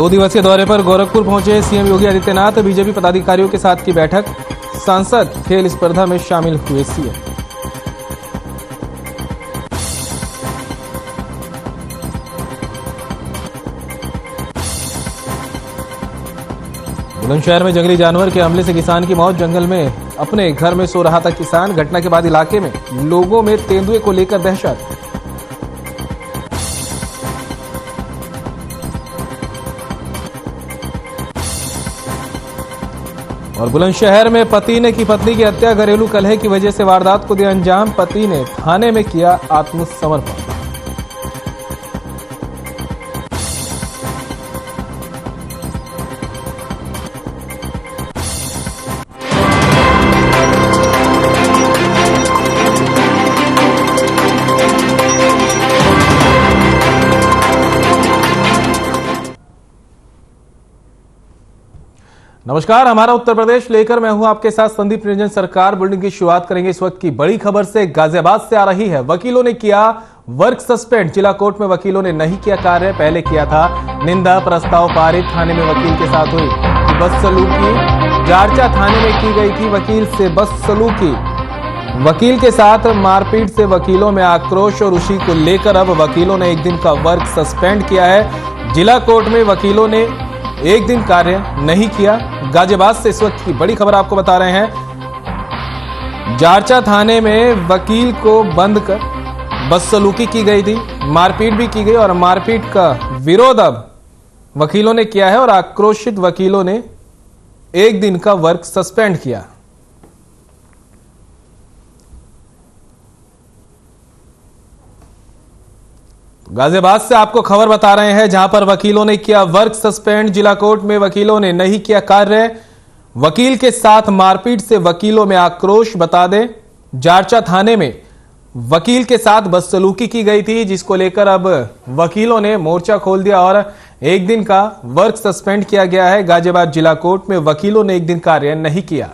2 दिवसीय दौरे पर गोरखपुर पहुंचे सीएम योगी आदित्यनाथ। बीजेपी पदाधिकारियों के साथ की बैठक। सांसद खेल स्पर्धा में शामिल हुए सीएम। बुलंदशहर में जंगली जानवर के हमले से किसान की मौत। जंगल में अपने घर में सो रहा था किसान। घटना के बाद इलाके में लोगों में तेंदुए को लेकर दहशत। और बुलंदशहर में पति ने की पत्नी की हत्या। घरेलू कलह की वजह से वारदात को दिया अंजाम। पति ने थाने में किया आत्मसमर्पण। नमस्कार, हमारा उत्तर प्रदेश लेकर मैं हूं आपके साथ संदीप निरंजन सरकार। बुलेटिन की शुरुआत करेंगे इस वक्त की बड़ी खबर से। गाजियाबाद से आ रही है। वकीलों ने किया वर्क सस्पेंड। जिला कोर्ट में वकीलों ने नहीं किया कार्य, पहले किया था। निंदा प्रस्ताव पारित। थाने में वकील के साथ हुई बदसलूकी। जारचा थाने में की गई थी वकील से बदसलूकी। वकील के साथ मारपीट से वकीलों में आक्रोश और उसी को लेकर अब वकीलों ने 1 दिन का वर्क सस्पेंड किया है। जिला कोर्ट में वकीलों ने 1 दिन कार्य नहीं किया। गाजियाबाद से इस वक्त की बड़ी खबर आपको बता रहे हैं। जारचा थाने में वकील को बंद कर बदसलूकी की गई थी, मारपीट भी की गई और मारपीट का विरोध अब वकीलों ने किया है और आक्रोशित वकीलों ने 1 दिन का वर्क सस्पेंड किया। गाजियाबाद से आपको खबर बता रहे हैं, जहां पर वकीलों ने किया वर्क सस्पेंड। जिला कोर्ट में वकीलों ने नहीं किया कार्य। वकील के साथ मारपीट से वकीलों में आक्रोश। बता दें, जारचा थाने में वकील के साथ बदसलूकी की गई थी, जिसको लेकर अब वकीलों ने मोर्चा खोल दिया और 1 दिन का वर्क सस्पेंड किया गया है। गाजियाबाद जिला कोर्ट में वकीलों ने 1 दिन कार्य नहीं किया।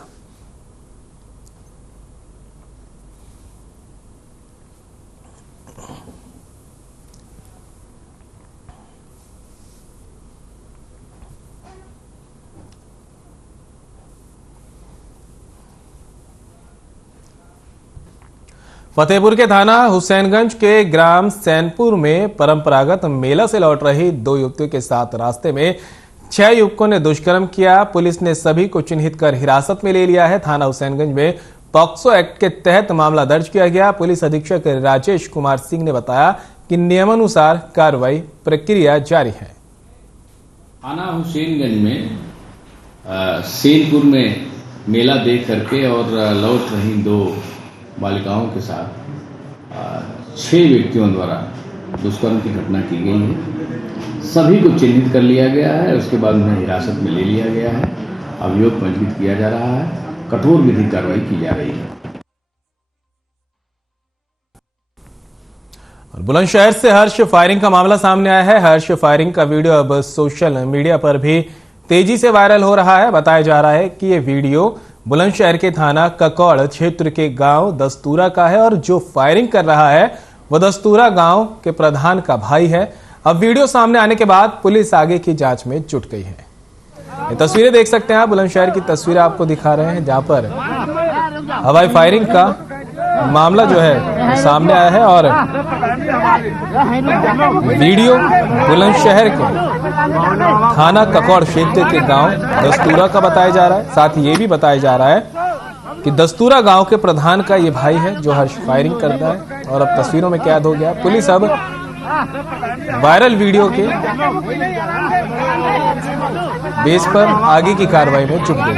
फतेहपुर के थाना हुसैनगंज के ग्राम सैनपुर में परंपरागत मेला से लौट रही 2 युवतियों के साथ रास्ते में 6 युवकों ने दुष्कर्म किया। पुलिस ने सभी को चिन्हित कर हिरासत में ले लिया है। थाना हुसैनगंज में पॉक्सो एक्ट के तहत मामला दर्ज किया गया। पुलिस अधीक्षक राजेश कुमार सिंह ने बताया कि नियमानुसार कार्रवाई प्रक्रिया जारी है। थाना हुसैनगंज में सैनपुर में मेला देख करके और लौट रही 2 बालिकाओं के साथ 6 व्यक्तियों द्वारा दुष्कर्म की घटना की गई है। सभी को चिन्हित कर लिया गया है। उसके बाद उन्हें हिरासत में ले लिया गया है। अभियोग पंजीकृत किया जा रहा है। कठोर विधिक कार्रवाई की जा रही है। बुलंदशहर से हर्ष फायरिंग का मामला सामने आया है। हर्ष फायरिंग का वीडियो अब सोशल मीडिया पर भी तेजी से वायरल हो रहा है। बताया जा रहा है कि ये वीडियो बुलंदशहर के थाना ककौड़ क्षेत्र के गांव दस्तूरा का है और जो फायरिंग कर रहा है वो दस्तूरा गांव के प्रधान का भाई है। अब वीडियो सामने आने के बाद पुलिस आगे की जांच में जुट गई है। ये तस्वीरें देख सकते हैं आप, बुलंदशहर की तस्वीरें आपको दिखा रहे हैं, जहां पर हवाई फायरिंग का मामला जो है सामने आया है और वीडियो बुलंदशहर के थाना ककौड़ क्षेत्र के गांव दस्तूरा का बताया जा रहा है। साथ ही ये भी बताया जा रहा है कि दस्तूरा गांव के प्रधान का ये भाई है जो हर्ष फायरिंग करता है और अब तस्वीरों में कैद हो गया। पुलिस अब वायरल वीडियो के बेस पर आगे की कार्रवाई में जुट गई।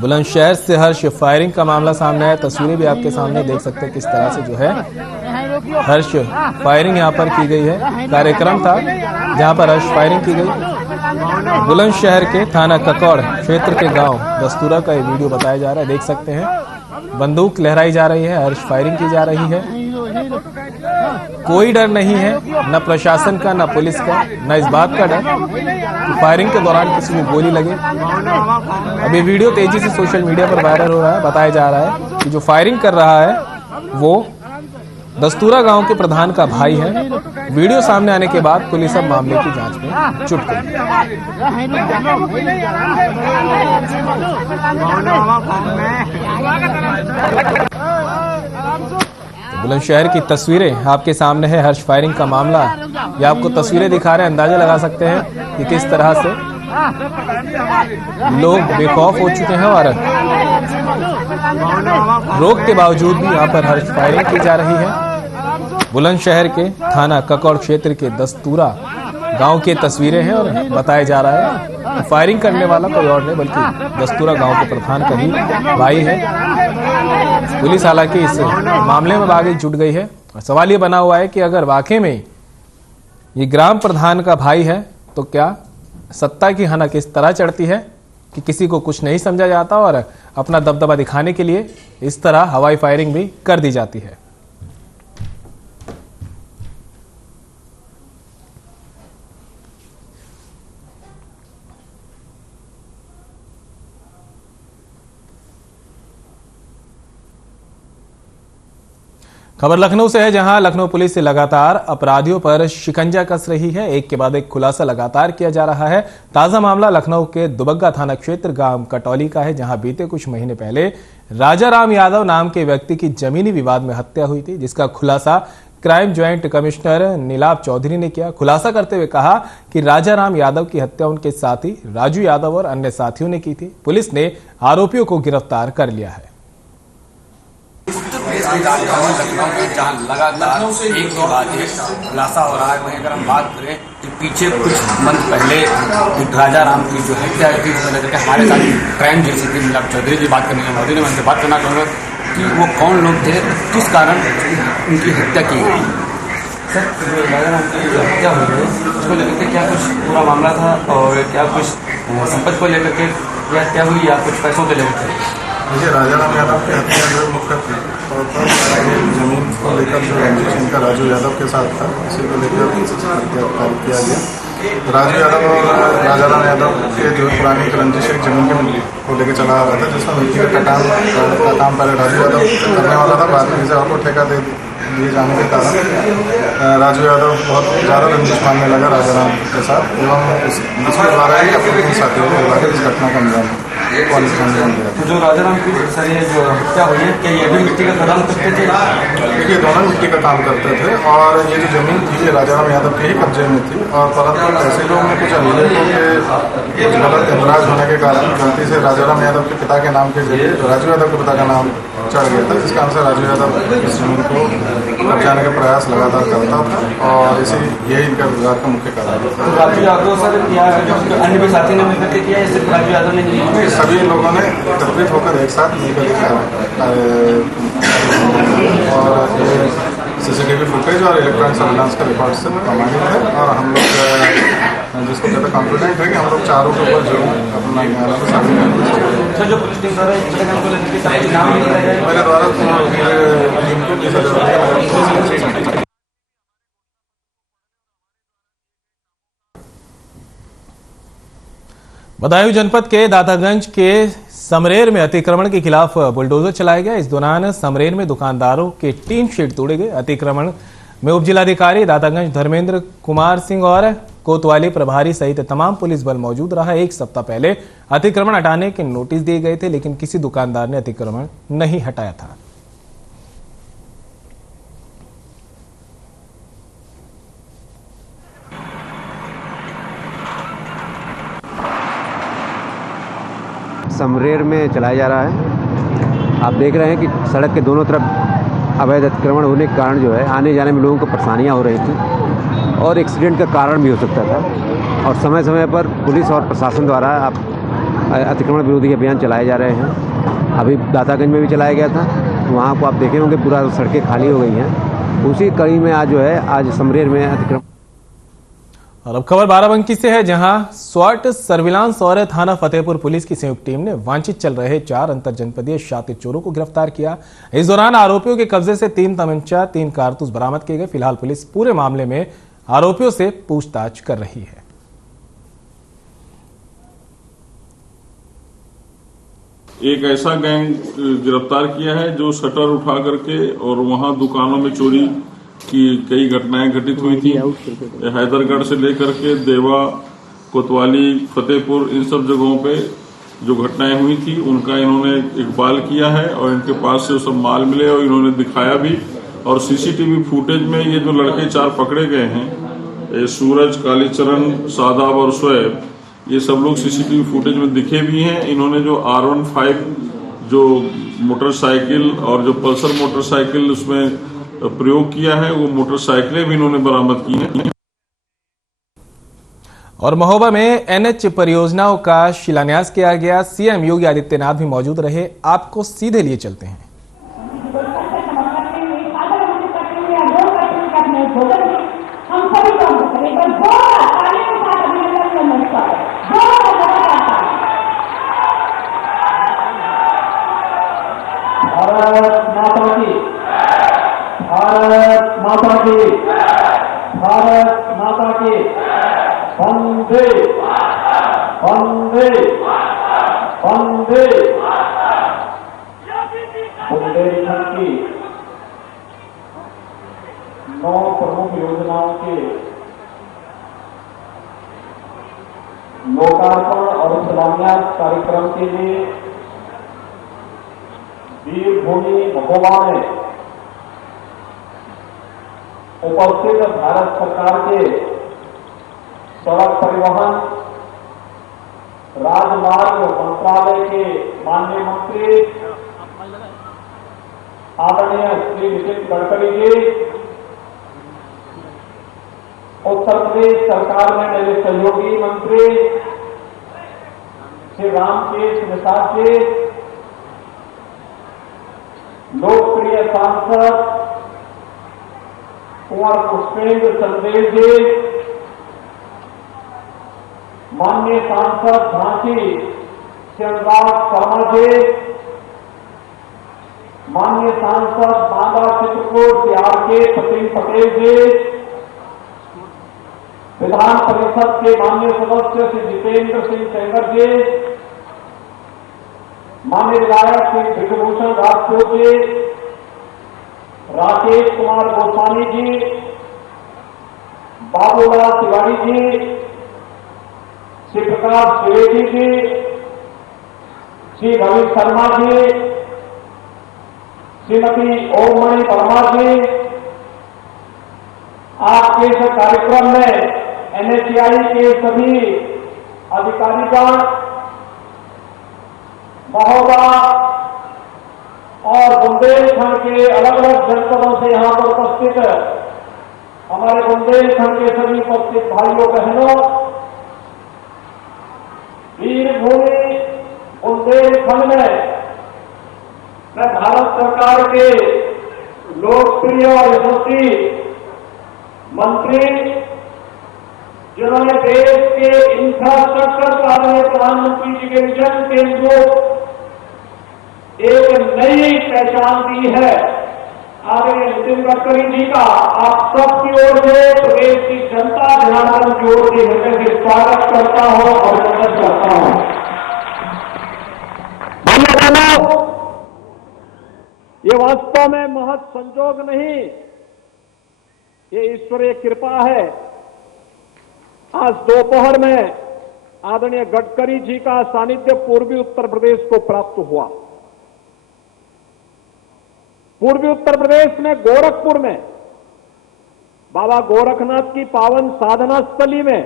बुलंदशहर से हर्ष फायरिंग का मामला सामने आया। तस्वीरें भी आपके सामने देख सकते हैं किस तरह से जो है हर्ष फायरिंग यहां पर की गई है। कार्यक्रम था जहां पर हर्ष फायरिंग की गई। बुलंदशहर के थाना ककौड़ क्षेत्र के गांव दस्तूरा का ये वीडियो बताया जा रहा है। देख सकते हैं बंदूक लहराई जा रही है, हर्ष फायरिंग की जा रही है। कोई डर नहीं है, न प्रशासन का, न पुलिस का, न इस बात का डर कि फायरिंग के दौरान किसी को गोली लगे। अब ये वीडियो तेजी से सोशल मीडिया पर वायरल हो रहा है। बताया जा रहा है कि जो फायरिंग कर रहा है वो दस्तूरा गांव के प्रधान का भाई है। वीडियो सामने आने के बाद पुलिस अब मामले की जांच में जुट गई। बुलंदशहर की तस्वीरें आपके सामने है। हर्ष फायरिंग का मामला, ये आपको तस्वीरें दिखा रहे हैं, अंदाजा लगा सकते हैं कि किस तरह से लोग बेखौफ हो चुके हैं और रोक के बावजूद भी यहाँ पर हर्ष फायरिंग की जा रही है। बुलंदशहर के थाना ककौड़ क्षेत्र के दस्तूरा गांव की तस्वीरें हैं और बताया जा रहा है फायरिंग करने वाला कोई और नहीं बल्कि दस्तूरा गांव के प्रधान का ही भाई है। पुलिस हालांकि इस मामले में आगे जुट गई है और सवाल ये बना हुआ है कि अगर वाकई में ये ग्राम प्रधान का भाई है तो क्या सत्ता की हना किस तरह चढ़ती है कि किसी को कुछ नहीं समझा जाता और अपना दबदबा दिखाने के लिए इस तरह हवाई फायरिंग भी कर दी जाती है। खबर लखनऊ से है, जहां लखनऊ पुलिस से लगातार अपराधियों पर शिकंजा कस रही है। एक के बाद एक खुलासा लगातार किया जा रहा है। ताजा मामला लखनऊ के दुबग्गा थाना क्षेत्र गांव कटौली का है, जहां बीते कुछ महीने पहले राजा राम यादव नाम के व्यक्ति की जमीनी विवाद में हत्या हुई थी, जिसका खुलासा crime joint commissioner Neelabh Chaudhary ने किया। खुलासा करते हुए कहा कि राजा राम यादव की हत्या उनके साथी राजू यादव और अन्य साथियों ने की थी। पुलिस ने आरोपियों को गिरफ्तार कर लिया है। लखनऊ में जहाँ लगातार एक के बाद एक खुलासा हो रहा है, वहीं अगर हम बात करें कि पीछे कुछ मंथ पहले राजा राम की जो हत्या की लेकर हमारे साथ क्राइम जैसे कि नीलाभ चौधरी जी बात करनी है, मोदी ने उनसे बात करना चाहूँगा कि वो कौन लोग थे, किस कारण उनकी हत्या की गई। सर, राजा राम की जो हत्या हुई है उसको लेकर के क्या कुछ पूरा मामला था और क्या कुछ संपत्ति को लेकर के यह हत्या हुई या कुछ पैसों को लेकर के? देखिए, राजा राम यादव की हत्या जो मुख्य तौर पर जमीन को लेकर जो रंजिश इनका राजू यादव के साथ था, इसी को लेकर हत्या किया गया। राजू यादव और राजा राम यादव के जो पुरानी रंजिश एक जमीन को लेकर चला आ रहा था, जिसमें मिट्टी का कटान का काम पहले राजू यादव करने वाला था, बाद में इसे और को ठेका दे दिए जाने के कारण राजू यादव बहुत ज़्यादा रंजिश मानने लगा राजा राम के साथ एवं इसके द्वारा ही अपने साथियों को बुलाकर इस घटना का अंजाम तो जो राजा राम की सर ये जो हत्या हुई है, क्या ये भी मिट्टी का काम करते थे? देखिए, दोनों मिट्टी का काम करते थे और ये जो जमीन थी ये राजा राम यादव के ही कब्जे में थी और परंतु ऐसे लोगों में कुछ अभिलेखों के कुछ गलत इंदराज होने के कारण गलती से राजा राम यादव के पिता के नाम के जरिए राजू यादव के पिता का नाम चढ़ गया था, जिसका अनुसार राजू यादव इस जमीन को कब्जाने का प्रयास लगातार करता था और यही इनका विवाद का मुख्य कारण था। तो राजू यादव सर या अन्य भी साथी ने मिलकर किया या सिर्फ राजू यादव ने? सभी लोगों ने एकत्रित होकर एक साथ मिलकर और सीसीटीवी फुटेज और इलेक्ट्रॉनिक सर्विलांस का रिकॉर्ड से प्रमाणित है और हम लोग जिसको कहते हैं कॉन्फिडेंट है कि हम लोग चारों के ऊपर जो अपना सर जो पुलिस टीम मेरे द्वारा टीम को किया। बदायूं जनपद के दातागंज के समरेर में अतिक्रमण के खिलाफ बुलडोजर चलाया गया। इस दौरान समरेर में दुकानदारों के टीन शेड तोड़े गए। अतिक्रमण में उप जिलाधिकारी दातागंज धर्मेंद्र कुमार सिंह और कोतवाली प्रभारी सहित तमाम पुलिस बल मौजूद रहा। एक सप्ताह पहले अतिक्रमण हटाने के नोटिस दिए गए थे, लेकिन किसी दुकानदार ने अतिक्रमण नहीं हटाया था। समरेर में चलाया जा रहा है। आप देख रहे हैं कि सड़क के दोनों तरफ अवैध अतिक्रमण होने के कारण जो है आने जाने में लोगों को परेशानियां हो रही थी और एक्सीडेंट का कारण भी हो सकता था और समय समय पर पुलिस और प्रशासन द्वारा अतिक्रमण विरोधी अभियान चलाए जा रहे हैं। अभी दातागंज में भी चलाया गया था, वहाँ को आप देखे होंगे पूरा सड़कें खाली हो गई हैं। उसी कड़ी में आज जो है आज समरेर में अतिक्रमण। और अब खबर बाराबंकी से है, जहां स्वाट सर्विलांस और थाना फतेहपुर पुलिस की संयुक्त टीम ने वांछित चल रहे 4 अंतर जनपदीय शातिर चोरों को गिरफ्तार किया। इस दौरान आरोपियों के कब्जे से 3 तमंचा 3 कारतूस बरामद किए गए। फिलहाल पुलिस पूरे मामले में आरोपियों से पूछताछ कर रही है। एक ऐसा गैंग गिरफ्तार किया है जो शटर उठा करके और वहां दुकानों में चोरी की कई घटनाएं घटित हुई थी। हैदरगढ़ से लेकर के देवा, कोतवाली, फतेहपुर, इन सब जगहों पे जो घटनाएं हुई थी उनका इन्होंने इकबाल किया है और इनके पास से वो सब माल मिले और इन्होंने दिखाया भी। और सीसीटीवी फुटेज में ये जो लड़के 4 पकड़े गए हैं, ये सूरज, कालीचरण, सादाब और शोएब, ये सब लोग सीसीटीवी फुटेज में दिखे भी हैं। इन्होंने जो R15 जो मोटरसाइकिल और जो पल्सर मोटरसाइकिल उसमें प्रयोग किया है, वो मोटरसाइकिलें भी इन्होंने बरामद की हैं। और महोबा में NH परियोजनाओं का शिलान्यास किया गया। सीएम योगी आदित्यनाथ भी मौजूद रहे। आपको सीधे लिए चलते हैं। भारत माता की, भारत माता की, भारत माता की, वंदे वंदे वंदे। बुंदेलखंड की 9 प्रमुख योजनाओं के लोकार्पण और शिलान्यास कार्यक्रम के लिए वीरभूमि महोबा में उपस्थित भारत सरकार के सड़क परिवहन राजमार्ग मंत्रालय के माननीय मंत्री आदरणीय श्री नितिन गडकरी जी, उत्तर प्रदेश सरकार में मेरे सहयोगी मंत्री श्री रामकेश निषाद जी, लोकप्रिय सांसद कुंवर पुष्पेंद्र चंदेल जी, माननीय सांसद झांसी श्रीनिवास शर्मा जी, माननीय सांसद बांदा चित्रकूट श्री R.K. सचिन पटेल जी, विधान परिषद के माननीय सदस्य श्री जितेंद्र सिंह सेंगर जी, माननीय विधायक श्री विभूषण राजपूत जी, राकेश कुमार गोस्वामी जी, बाबूलाल तिवारी जी, श्री प्रकाश द्विवेदी जी, श्री रवि शर्मा जी, श्रीमती ओममणि वर्मा जी, आपके इस कार्यक्रम में NHAI के सभी अधिकारीगण, महोबा और बुंदेलखंड के अलग अलग जनपदों से यहां पर उपस्थित हमारे बुंदेलखंड के सभी उपस्थित भाइयों बहनों, वीरभूमि बुंदेलखंड में मैं भारत सरकार के लोकप्रिय और यशस्वी मंत्री, जिन्होंने देश के इंफ्रास्ट्रक्चर कार्य में प्रधानमंत्री जी के विजन के अनुरूप एक नई पहचान दी है, आदरणीय नितिन गडकरी जी का आप सबकी ओर से, प्रदेश की जनता जनार्दन की ओर से हृदय से स्वागत करता हूं और अभिनंदन करता हूं। भाइयों, ये वास्तव में महज संजोग नहीं, ये ईश्वरीय कृपा है। आज दोपहर में आदरणीय गडकरी जी का सानिध्य पूर्वी उत्तर प्रदेश को प्राप्त हुआ। पूर्वी उत्तर प्रदेश में गोरखपुर में बाबा गोरखनाथ की पावन साधना स्थली में,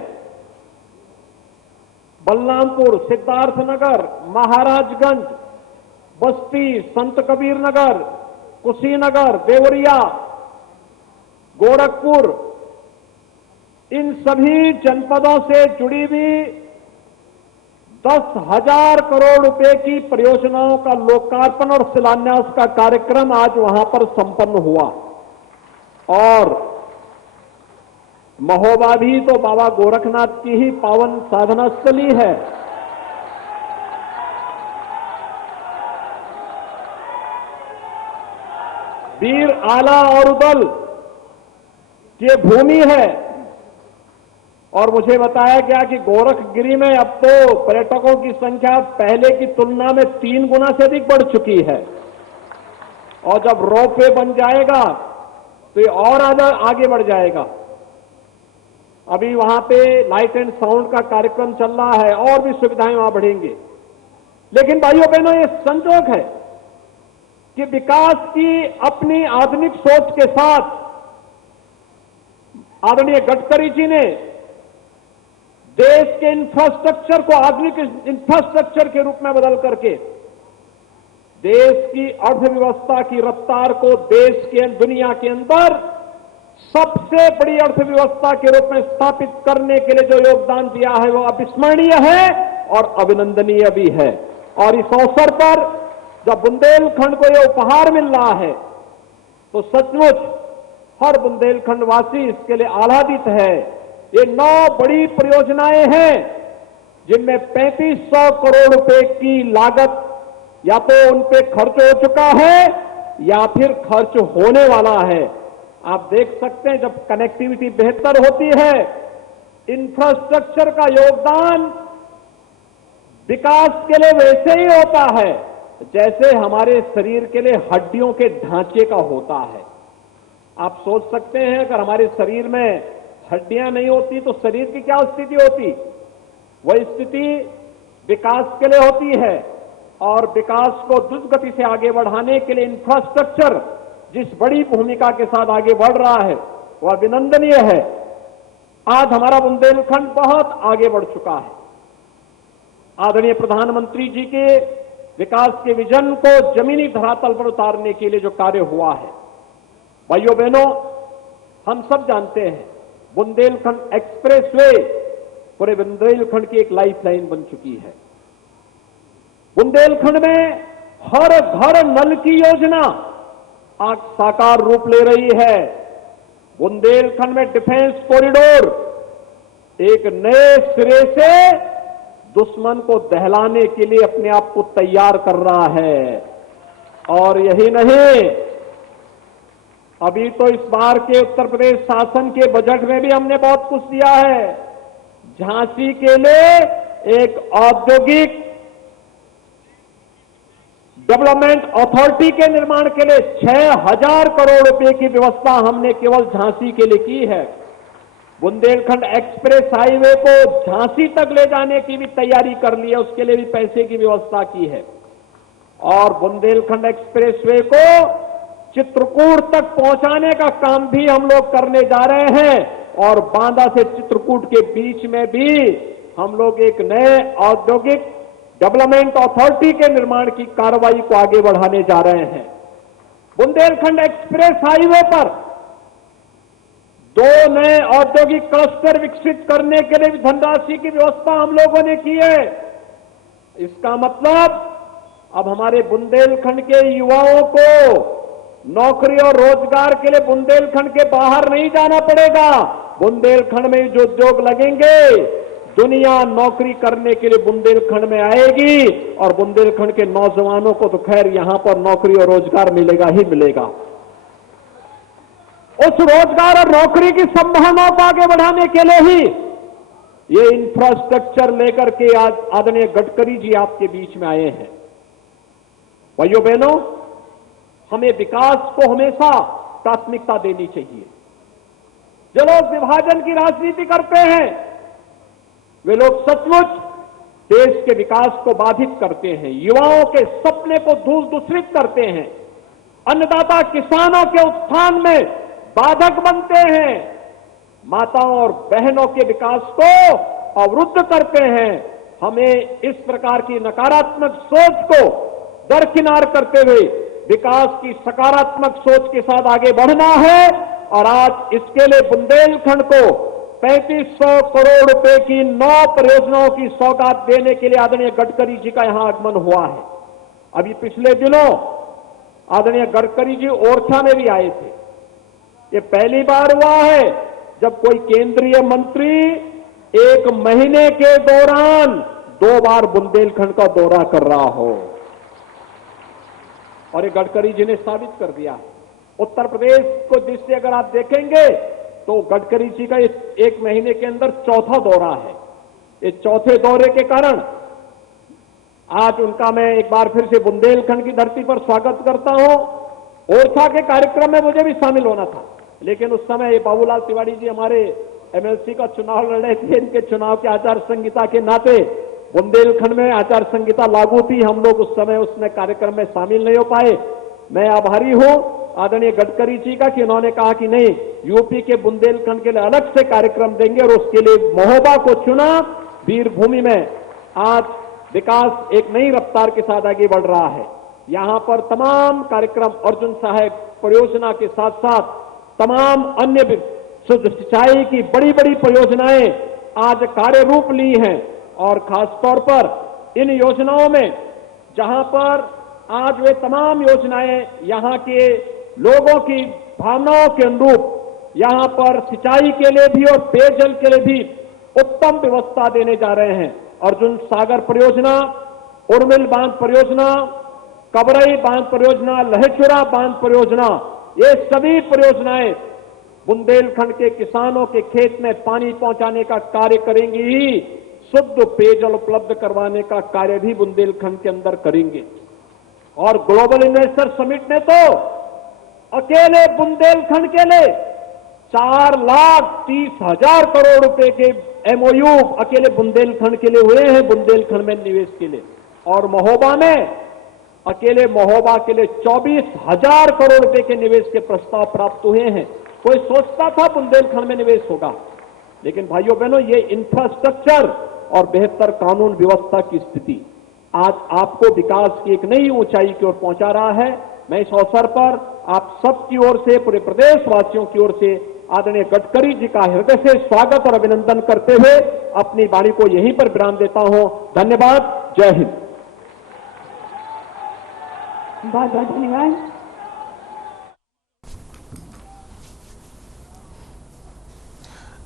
बलरामपुर, सिद्धार्थनगर, महाराजगंज, बस्ती, संत कबीर नगर, कुशीनगर, देवरिया, गोरखपुर, इन सभी जनपदों से जुड़ी हुई 10,000 करोड़ रुपए की परियोजनाओं का लोकार्पण और शिलान्यास का कार्यक्रम आज वहां पर संपन्न हुआ। और महोबा भी तो बाबा गोरखनाथ की ही पावन साधना स्थली है। वीर आला और उदल की भूमि है और मुझे बताया गया कि गोरखगिरी में अब तो पर्यटकों की संख्या पहले की तुलना में 3 गुना से अधिक बढ़ चुकी है, और जब रोपवे बन जाएगा तो ये और आगे बढ़ जाएगा। अभी वहां पे लाइट एंड साउंड का कार्यक्रम चल रहा है, और भी सुविधाएं वहां बढ़ेंगी। लेकिन भाइयों बहनों, ये संजोग है कि विकास की अपनी आधुनिक सोच के साथ आदरणीय गडकरी जी ने देश के इंफ्रास्ट्रक्चर को आधुनिक इंफ्रास्ट्रक्चर के रूप में बदल करके देश की अर्थव्यवस्था की रफ्तार को देश के दुनिया के अंदर सबसे बड़ी अर्थव्यवस्था के रूप में स्थापित करने के लिए जो योगदान दिया है वो अविस्मरणीय है और अभिनंदनीय भी है। और इस अवसर पर जब बुंदेलखंड को यह उपहार मिल रहा है तो सचमुच हर बुंदेलखंड वासी इसके लिए आह्लादित है। ये 9 बड़ी परियोजनाएं हैं जिनमें 3500 करोड़ रुपए की लागत या तो उन पे खर्च हो चुका है या फिर खर्च होने वाला है। आप देख सकते हैं, जब कनेक्टिविटी बेहतर होती है, इंफ्रास्ट्रक्चर का योगदान विकास के लिए वैसे ही होता है जैसे हमारे शरीर के लिए हड्डियों के ढांचे का होता है। आप सोच सकते हैं, अगर हमारे शरीर में हड्डियां नहीं होती तो शरीर की क्या स्थिति होती? वह स्थिति विकास के लिए होती है, और विकास को द्रुत गति से आगे बढ़ाने के लिए इंफ्रास्ट्रक्चर जिस बड़ी भूमिका के साथ आगे बढ़ रहा है वह अभिनंदनीय है। आज हमारा बुंदेलखंड बहुत आगे बढ़ चुका है। आदरणीय प्रधानमंत्री जी के विकास के विजन को जमीनी धरातल पर उतारने के लिए जो कार्य हुआ है, भाइयों बहनों, हम सब जानते हैं बुंदेलखंड एक्सप्रेसवे पूरे बुंदेलखंड की एक लाइफलाइन बन चुकी है। बुंदेलखंड में हर घर नल की योजना आज साकार रूप ले रही है। बुंदेलखंड में डिफेंस कॉरिडोर एक नए सिरे से दुश्मन को दहलाने के लिए अपने आप को तैयार कर रहा है। और यही नहीं, अभी तो इस बार के उत्तर प्रदेश शासन के बजट में भी हमने बहुत कुछ दिया है। झांसी के लिए एक औद्योगिक डेवलपमेंट अथॉरिटी के निर्माण के लिए 6000 करोड़ रुपए की व्यवस्था हमने केवल झांसी के लिए की है। बुंदेलखंड एक्सप्रेस हाईवे को झांसी तक ले जाने की भी तैयारी कर ली है, उसके लिए भी पैसे की व्यवस्था की है। और बुंदेलखंड एक्सप्रेसवे को चित्रकूट तक पहुंचाने का काम भी हम लोग करने जा रहे हैं, और बांदा से चित्रकूट के बीच में भी हम लोग एक नए औद्योगिक डेवलपमेंट अथॉरिटी के निर्माण की कार्रवाई को आगे बढ़ाने जा रहे हैं। बुंदेलखंड एक्सप्रेस हाईवे पर 2 नए औद्योगिक क्लस्टर विकसित करने के लिए भी धनराशि की व्यवस्था हम लोगों ने की है। इसका मतलब अब हमारे बुंदेलखंड के युवाओं को नौकरी और रोजगार के लिए बुंदेलखंड के बाहर नहीं जाना पड़ेगा। बुंदेलखंड में जो उद्योग लगेंगे, दुनिया नौकरी करने के लिए बुंदेलखंड में आएगी, और बुंदेलखंड के नौजवानों को तो खैर यहां पर नौकरी और रोजगार मिलेगा ही मिलेगा। उस रोजगार और नौकरी की संभावनाओं को आगे बढ़ाने के लिए ही ये इंफ्रास्ट्रक्चर लेकर के आज आदरणीय गडकरी जी आपके बीच में आए हैं। भाइयों बहनों, हमें विकास को हमेशा प्राथमिकता देनी चाहिए। जो लोग विभाजन की राजनीति करते हैं वे लोग सचमुच देश के विकास को बाधित करते हैं, युवाओं के सपने को दूषित करते हैं, अन्नदाता किसानों के उत्थान में बाधक बनते हैं, माताओं और बहनों के विकास को अवरुद्ध करते हैं। हमें इस प्रकार की नकारात्मक सोच को दरकिनार करते हुए विकास की सकारात्मक सोच के साथ आगे बढ़ना है। और आज इसके लिए बुंदेलखंड को 3500 करोड़ रुपए की 9 परियोजनाओं की सौगात देने के लिए आदरणीय गडकरी जी का यहां आगमन हुआ है। अभी पिछले दिनों आदरणीय गडकरी जी ओरछा में भी आए थे। ये पहली बार हुआ है जब कोई केंद्रीय मंत्री 1 महीने के दौरान 2 बार बुंदेलखंड का दौरा कर रहा हो, और ये गडकरी जी ने साबित कर दिया है। उत्तर प्रदेश को दृष्टि अगर आप देखेंगे तो गडकरी जी का एक महीने के अंदर चौथा दौरा है। इस चौथे दौरे के कारण आज उनका मैं एक बार फिर से बुंदेलखंड की धरती पर स्वागत करता हूं। ओरछा के कार्यक्रम में मुझे भी शामिल होना था, लेकिन उस समय बाबूलाल तिवारी जी हमारे एमएलसी का चुनाव लड़ रहे थे। इनके चुनाव के आचार संहिता के नाते बुंदेलखंड में आचार संहिता लागू थी, हम लोग उस समय उसमें कार्यक्रम में शामिल नहीं हो पाए। मैं आभारी हूं आदरणीय गडकरी जी का कि उन्होंने कहा कि नहीं, यूपी के बुंदेलखंड के लिए अलग से कार्यक्रम देंगे और उसके लिए महोबा को चुना। वीरभूमि में आज विकास एक नई रफ्तार के साथ आगे बढ़ रहा है। यहां पर तमाम कार्यक्रम अर्जुन सहायक परियोजना के साथ साथ तमाम अन्य सिंचाई की बड़ी बड़ी परियोजनाएं आज कार्य रूप ली हैं और खासतौर पर इन योजनाओं में जहां पर आज वे तमाम योजनाएं यहां के लोगों की भावनाओं के अनुरूप यहां पर सिंचाई के लिए भी और पेयजल के लिए भी उत्तम व्यवस्था देने जा रहे हैं। अर्जुन सागर परियोजना, उर्मिल बांध परियोजना, कबरई बांध परियोजना, लहेचुरा बांध परियोजना, ये सभी परियोजनाएं बुंदेलखंड के किसानों के खेत में पानी पहुंचाने का कार्य करेंगी ही, शुद्ध पेयजल उपलब्ध करवाने का कार्य भी बुंदेलखंड के अंदर करेंगे। और ग्लोबल इन्वेस्टर समिट ने तो अकेले बुंदेलखंड के लिए 4,30,000 करोड़ रुपए के एमओयू अकेले बुंदेलखंड के लिए हुए हैं, बुंदेलखंड में निवेश के लिए। और महोबा में अकेले महोबा के लिए 24,000 करोड़ रुपए के निवेश के प्रस्ताव प्राप्त हुए हैं। कोई सोचता था बुंदेलखंड में निवेश होगा, लेकिन भाइयों बहनों, ये इंफ्रास्ट्रक्चर और बेहतर कानून व्यवस्था की स्थिति आज आपको विकास की एक नई ऊंचाई की ओर पहुंचा रहा है। मैं इस अवसर पर आप सबकी ओर से, पूरे प्रदेशवासियों की ओर से आदरणीय गडकरी जी का हृदय से स्वागत और अभिनंदन करते हुए अपनी वाणी को यहीं पर विराम देता हूं। धन्यवाद। जय हिंद। बहुत बहुत धन्यवाद।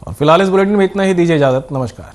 और फिलहाल इस बुलेटिन में इतना ही। दीजिए इजाजत। नमस्कार।